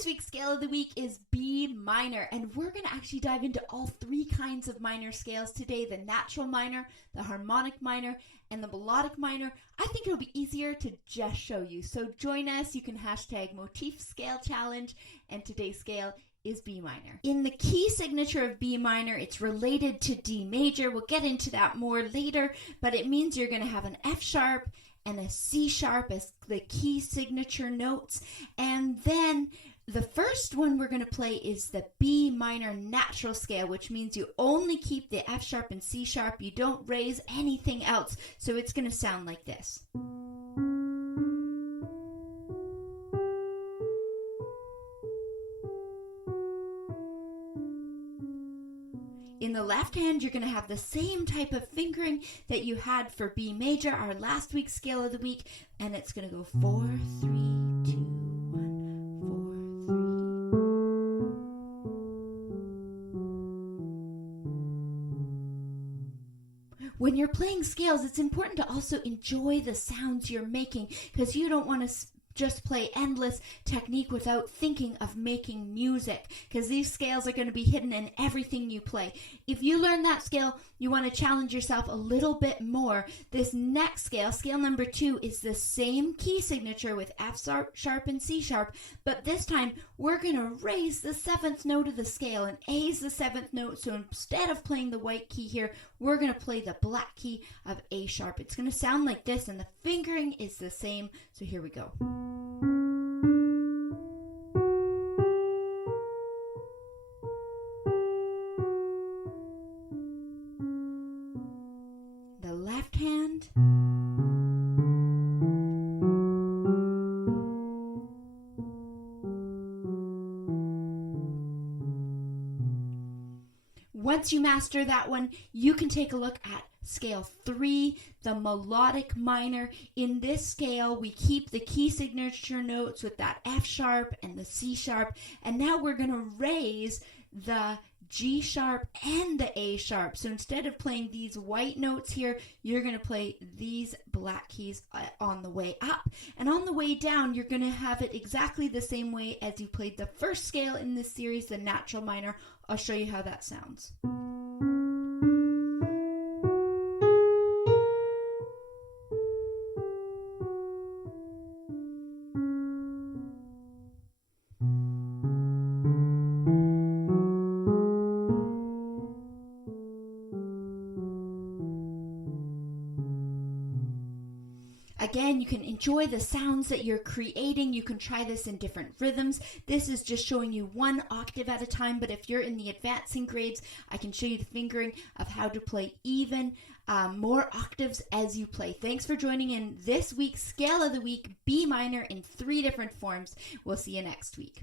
This week's scale of the week is B minor, and we're going to actually dive into all three kinds of minor scales today: the natural minor, the harmonic minor, and the melodic minor. I think it'll be easier to just show you. So join us. You can hashtag motif scale challenge, and today's scale is B minor. In the key signature of B minor, it's related to D major. We'll get into that more later, but it means you're going to have an F sharp and a C sharp as the key signature notes. And then the first one we're going to play is the B minor natural scale, which means you only keep the F sharp and C sharp. You don't raise anything else. So it's going to sound like this. In the left hand, you're going to have the same type of fingering that you had for B major, our last week's scale of the week, and it's going to go 4, 3, 2, 1, 4, 3. When you're playing scales, it's important to also enjoy the sounds you're making, because you don't want to just play endless technique without thinking of making music, because these scales are going to be hidden in everything you play. If you learn that scale, you want to challenge yourself a little bit more. This next scale, scale number 2, is the same key signature with F sharp and C sharp, but this time we're going to raise the 7th note of the scale, and A is the 7th note. So instead of playing the white key here, we're going to play the black key of A sharp. It's going to sound like this, and the fingering is the same. So here we go. The left hand. Once you master that one, you can take a look at scale 3, the melodic minor. In this scale, we keep the key signature notes with that F sharp and the C sharp, and now we're going to raise the G sharp and the A sharp. So instead of playing these white notes here, you're going to play these black keys on the way up, and on the way down you're going to have it exactly the same way as you played the first scale in this series, the natural minor. I'll show you how that sounds. Again, you can enjoy the sounds that you're creating. You can try this in different rhythms. This is just showing you one octave at a time, but if you're in the advancing grades, I can show you the fingering of how to play even more octaves as you play. Thanks for joining in this week's Scale of the Week, B minor in 3 different forms. We'll see you next week.